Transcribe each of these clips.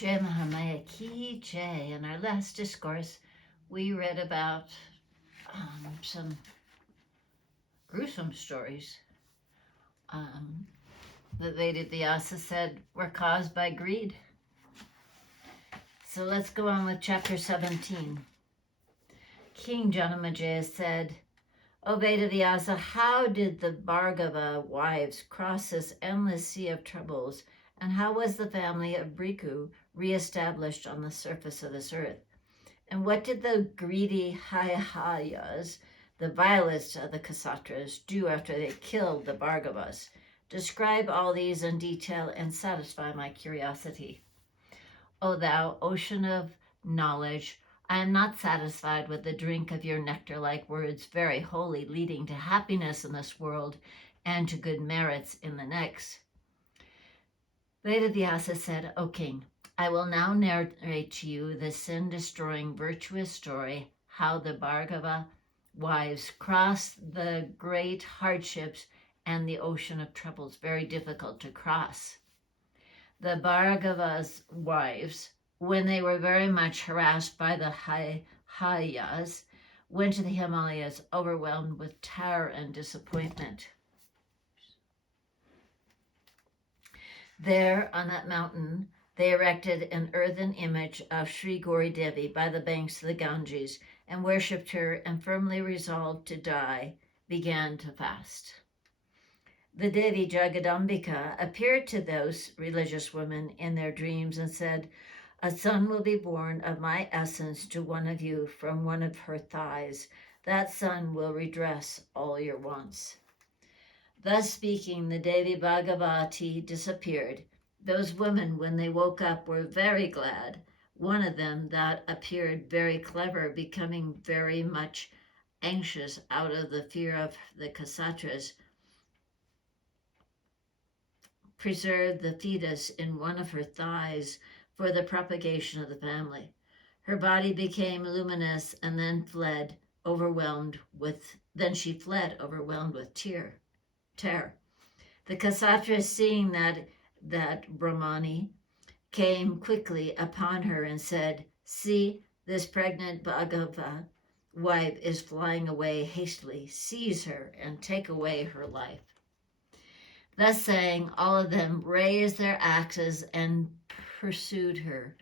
Jai Mahamaya Ki Jai. In our last discourse, we read about some gruesome stories that Vedavyasa said were caused by greed. So let's go on with chapter 17. King Janamejaya said, O Vedavyasa, how did the Bhargava wives cross this endless sea of troubles, and how was the family of Briku re-established on the surface of this earth? And what did the greedy Hayahayas, the vilest of the Ksatras, do after they killed the Bhargavas? Describe all these in detail and satisfy my curiosity. O thou ocean of knowledge, I am not satisfied with the drink of your nectar-like words, very holy, leading to happiness in this world and to good merits in the next. Vedavyasa said, O king, I will now narrate to you the sin-destroying virtuous story, how the Bhargava wives crossed the great hardships and the ocean of troubles, very difficult to cross. The Bhargava's wives, when they were very much harassed by the Hayas, went to the Himalayas overwhelmed with terror and disappointment. There, on that mountain, they erected an earthen image of Sri Gauri Devi by the banks of the Ganges and worshipped her, and firmly resolved to die, began to fast. The Devi Jagadambika appeared to those religious women in their dreams and said, a son will be born of my essence to one of you from one of her thighs. That son will redress all your wants. Thus speaking, the Devi Bhagavati disappeared. Those women, when they woke up, were very glad. One of them, that appeared very clever, becoming very much anxious out of the fear of the Ksatras, preserved the fetus in one of her thighs for the propagation of the family. Her body became luminous and then she fled overwhelmed with terror. The Ksatras, seeing that Brahmani, came quickly upon her and said, see, this pregnant Bhagava wife is flying away hastily. Seize her and take away her life. Thus saying, all of them raised their axes and pursued her.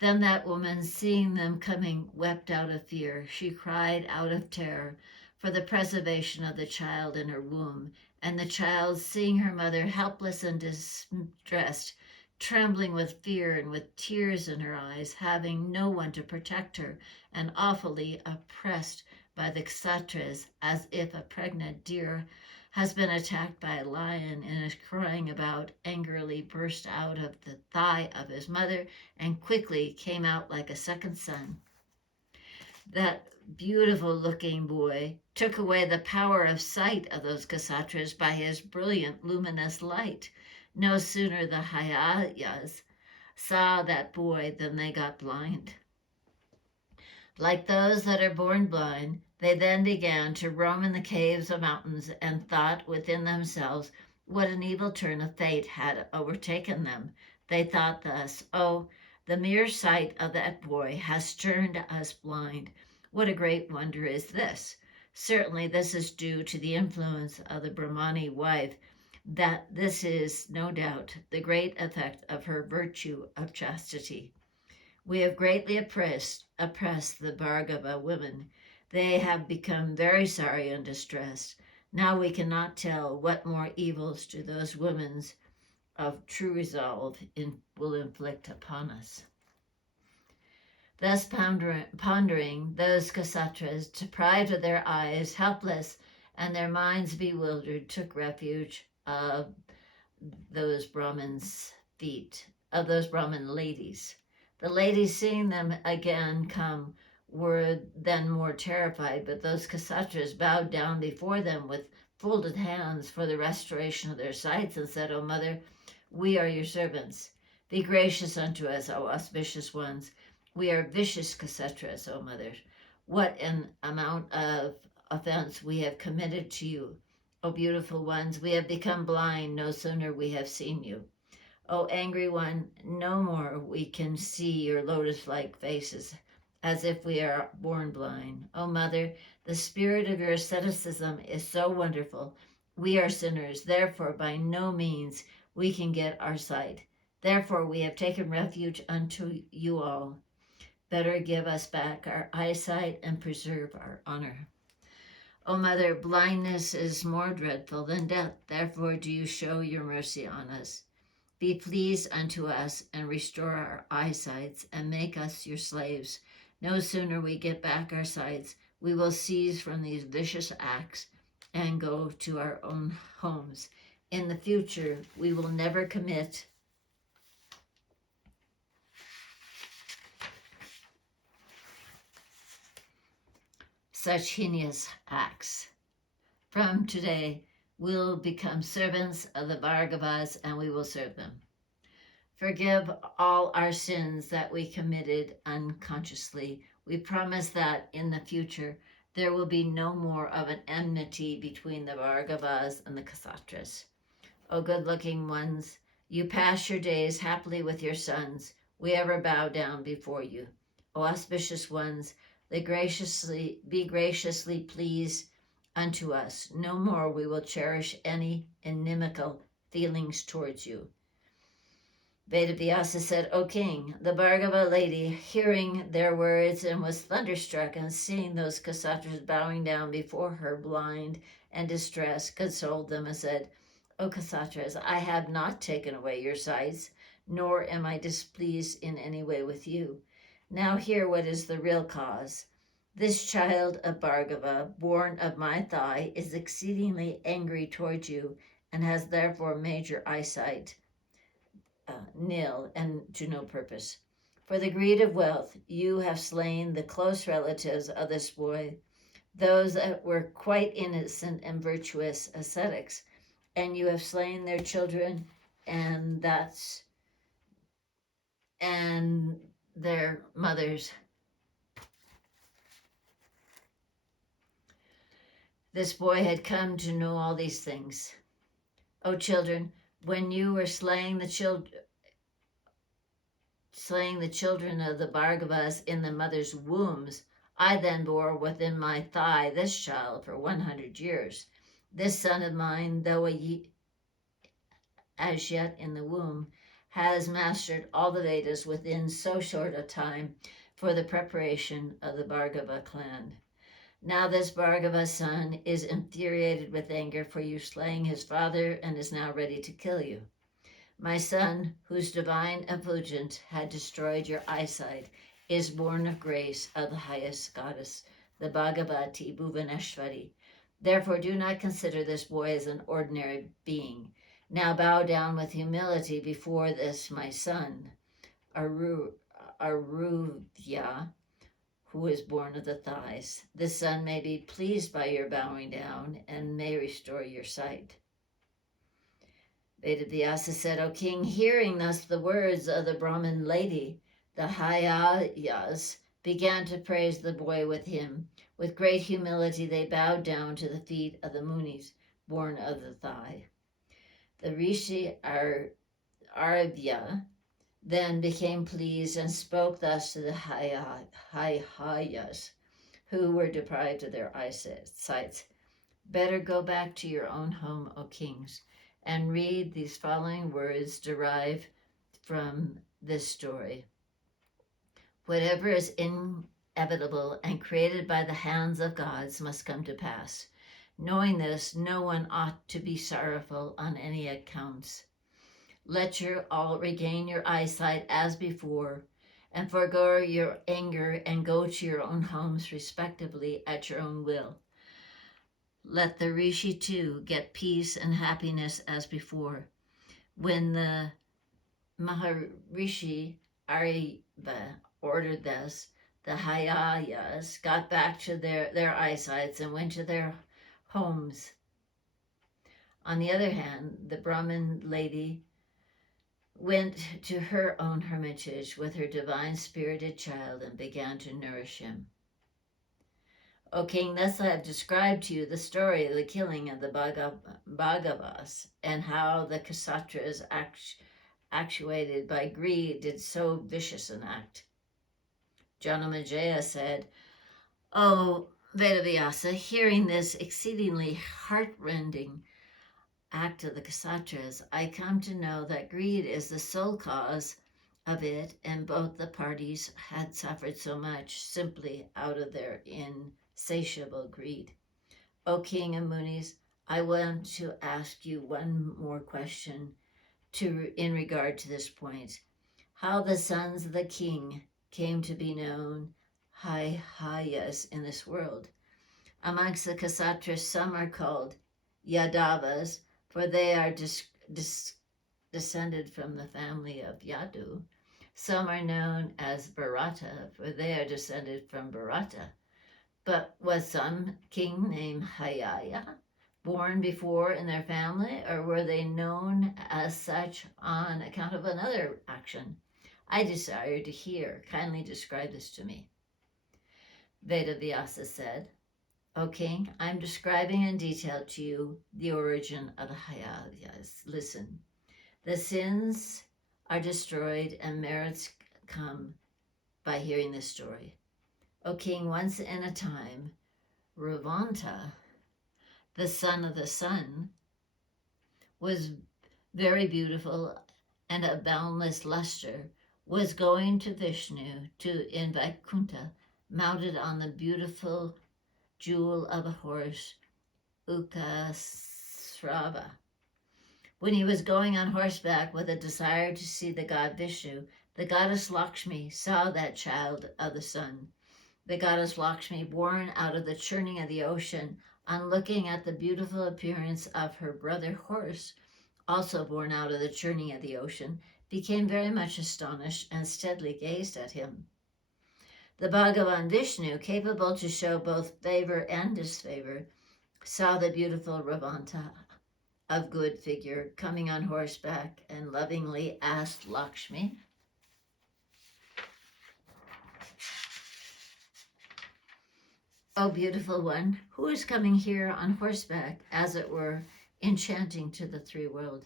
Then that woman, seeing them coming, wept out of fear. She cried out of terror for the preservation of the child in her womb. And the child, seeing her mother helpless and distressed, trembling with fear and with tears in her eyes, having no one to protect her, and awfully oppressed by the Ksatras, as if a pregnant deer has been attacked by a lion and is crying about, angrily burst out of the thigh of his mother and quickly came out like a second son. That beautiful looking boy took away the power of sight of those Ksatras by his brilliant luminous light. No sooner the Hayayas saw that boy than they got blind. Like those that are born blind, they then began to roam in the caves of mountains and thought within themselves what an evil turn of fate had overtaken them. They thought thus, oh, the mere sight of that boy has turned us blind. What a great wonder is this! Certainly this is due to the influence of the Brahmani wife, that this is, no doubt, the great effect of her virtue of chastity. We have greatly oppressed the Bhargava women. They have become very sorry and distressed. Now we cannot tell what more evils do those women of true resolve will inflict upon us. Thus pondering, those Ksatras, deprived of their eyes, helpless, and their minds bewildered, took refuge of those Brahman ladies. The ladies, seeing them again come, were then more terrified, but those Ksatras bowed down before them with folded hands for the restoration of their sights and said, O mother, we are your servants. Be gracious unto us, O auspicious ones. We are vicious Ksatras, O mother. What an amount of offense we have committed to you. O beautiful ones, we have become blind no sooner we have seen you. O angry one, no more we can see your lotus-like faces, as if we are born blind. O mother, the spirit of your asceticism is so wonderful. We are sinners, therefore by no means we can get our sight. Therefore we have taken refuge unto you all. Better give us back our eyesight and preserve our honor. O mother, blindness is more dreadful than death. Therefore do you show your mercy on us. Be pleased unto us and restore our eyesights and make us your slaves. No sooner we get back our sights, we will cease from these vicious acts and go to our own homes. In the future, we will never commit such heinous acts. From today, we'll become servants of the Bhagavas and we will serve them. Forgive all our sins that we committed unconsciously. We promise that in the future there will be no more of an enmity between the Bhargavas and the Ksatras. O good-looking ones, you pass your days happily with your sons. We ever bow down before you. O auspicious ones, be graciously pleased unto us. No more we will cherish any inimical feelings towards you. Vedavyasa said, O king, the Bhargava lady, hearing their words and was thunderstruck and seeing those Ksatras bowing down before her, blind and distressed, consoled them and said, O Ksatras, I have not taken away your sights, nor am I displeased in any way with you. Now hear what is the real cause. This child of Bhargava, born of my thigh, is exceedingly angry towards you and has therefore made your eyesight nil and to no purpose. For the greed of wealth, you have slain the close relatives of this boy, those that were quite innocent and virtuous ascetics, and you have slain their children and their mothers. This boy had come to know all these things. O children, when you were slaying the children of the Bhargavas in the mother's wombs, I then bore within my thigh this child for 100 years. This son of mine, though as yet in the womb, has mastered all the Vedas within so short a time for the preparation of the Bhargava clan. Now this Bhargava son is infuriated with anger for you slaying his father and is now ready to kill you. My son, whose divine effulgence had destroyed your eyesight, is born of grace of the highest goddess, the Bhagavati Bhuvaneshwari. Therefore do not consider this boy as an ordinary being. Now bow down with humility before this my son, Aruvya, who is born of the thighs. This son may be pleased by your bowing down and may restore your sight. Vedavyasa said, O king, hearing thus the words of the Brahmin lady, the Hayayas began to praise the boy with him. With great humility they bowed down to the feet of the Munis, born of the thigh. The Rishi Arabhya then became pleased and spoke thus to the Hayayas, who were deprived of their eyesight. Better go back to your own home, O kings, and read these following words derived from this story. Whatever is inevitable and created by the hands of gods must come to pass. Knowing this, no one ought to be sorrowful on any accounts. Let you all regain your eyesight as before, and forego your anger and go to your own homes respectively at your own will. Let the Rishi too get peace and happiness as before. When the Maharishi Ariva ordered this, the Hayayas got back to their eyesights and went to their homes. On the other hand, the Brahmin lady went to her own hermitage with her divine spirited child and began to nourish him. O king, thus I have described to you the story of the killing of the Bhagavas and how the Ksatras actuated by greed, did so vicious an act. Janamejaya said, "O Vedavyasa, hearing this exceedingly heartrending act of the Ksatras, I come to know that greed is the sole cause of it, and both the parties had suffered so much simply out of their insatiable greed. O King and Munis, I want to ask you one more question in regard to this point. How the sons of the king came to be known Hayas in this world. Amongst the Ksatras, some are called Yadavas, for they are descended from the family of Yadu. Some are known as Bharata, for they are descended from Bharata. But was some king named Hayaya born before in their family, or were they known as such on account of another action? I desire to hear. Kindly describe this to me." Vedavyasa said, "O king, I am describing in detail to you the origin of the Hayayas. Listen. The sins are destroyed and merits come by hearing this story. O king, once in a time, Ravanta, the son of the sun, was very beautiful and of boundless luster, was going to Vishnu in Vaikuntha, mounted on the beautiful jewel of a horse, Ukasrava. When he was going on horseback with a desire to see the god Vishnu, the goddess Lakshmi saw that child of the sun. The goddess Lakshmi, born out of the churning of the ocean, on looking at the beautiful appearance of her brother horse, also born out of the churning of the ocean, became very much astonished and steadily gazed at him. The Bhagavan Vishnu, capable to show both favor and disfavor, saw the beautiful Ravanta of good figure coming on horseback and lovingly asked Lakshmi, "O beautiful one, who is coming here on horseback, as it were, enchanting to the three world?"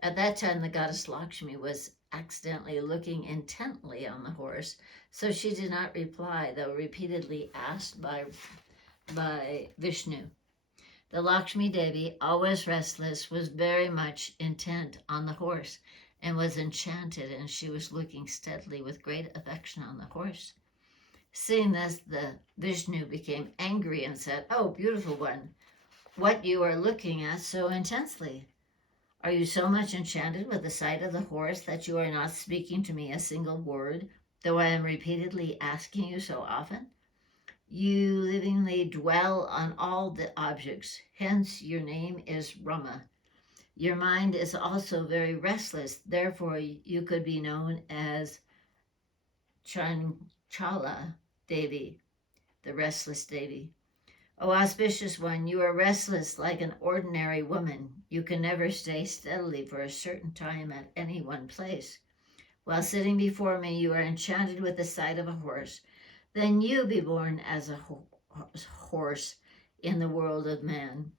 At that time, the goddess Lakshmi was accidentally looking intently on the horse, so she did not reply, though repeatedly asked by Vishnu. The Lakshmi Devi, always restless, was very much intent on the horse and was enchanted, and she was looking steadily with great affection on the horse. Seeing this, the Vishnu became angry and said, "Oh, beautiful one, what you are looking at so intensely? Are you so much enchanted with the sight of the horse that you are not speaking to me a single word, though I am repeatedly asking you so often? You livingly dwell on all the objects, hence your name is Brahma. Your mind is also very restless, therefore you could be known as Chanchala Devi, the restless Devi. O auspicious one, you are restless like an ordinary woman. You can never stay steadily for a certain time at any one place. While sitting before me, you are enchanted with the sight of a horse. Then you be born as a horse in the world of man,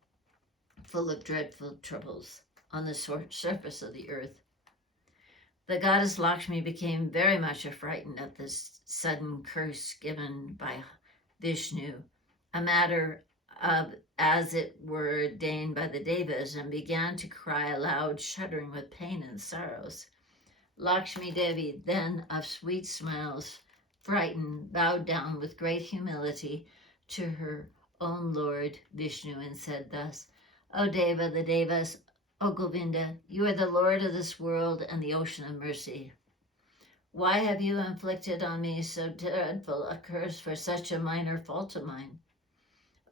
full of dreadful troubles on the surface of the earth." The goddess Lakshmi became very much affrighted at this sudden curse given by Vishnu, a matter of as it were ordained by the Devas, and began to cry aloud, shuddering with pain and sorrows. Lakshmi Devi, then of sweet smiles, frightened, bowed down with great humility to her own Lord Vishnu and said thus, "O Deva, the Devas, O Govinda, you are the Lord of this world and the ocean of mercy. Why have you inflicted on me so dreadful a curse for such a minor fault of mine?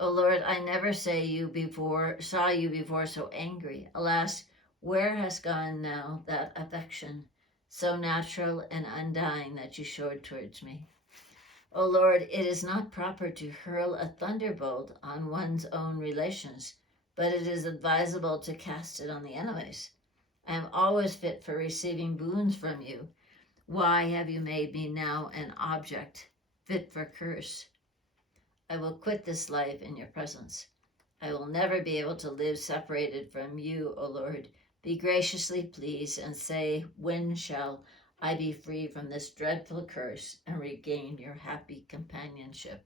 O Lord, I never saw you before so angry. Alas, where has gone now that affection, so natural and undying, that you showed towards me? O Lord, it is not proper to hurl a thunderbolt on one's own relations, but it is advisable to cast it on the enemies. I am always fit for receiving boons from you. Why have you made me now an object fit for curse? I will quit this life in your presence. I will never be able to live separated from you, O Lord, Be graciously pleased and say, when shall I be free from this dreadful curse and regain your happy companionship?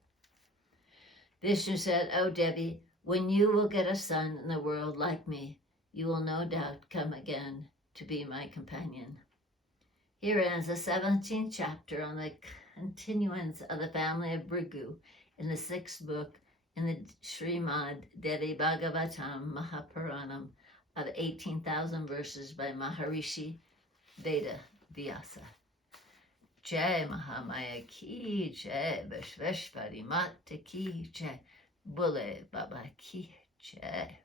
Vishnu said, O Devi, when you will get a son in the world like me, you will no doubt come again to be my companion. Here ends the 17th chapter on the continuance of the family of Bhrigu in the 6th book in the Srimad Devi Bhagavatam Mahapuranam of 18,000 verses by Maharishi Veda Vyasa. Jai Mahamaya ki jai, Vishveshwari Mata ki jai, Bole Baba ki jai.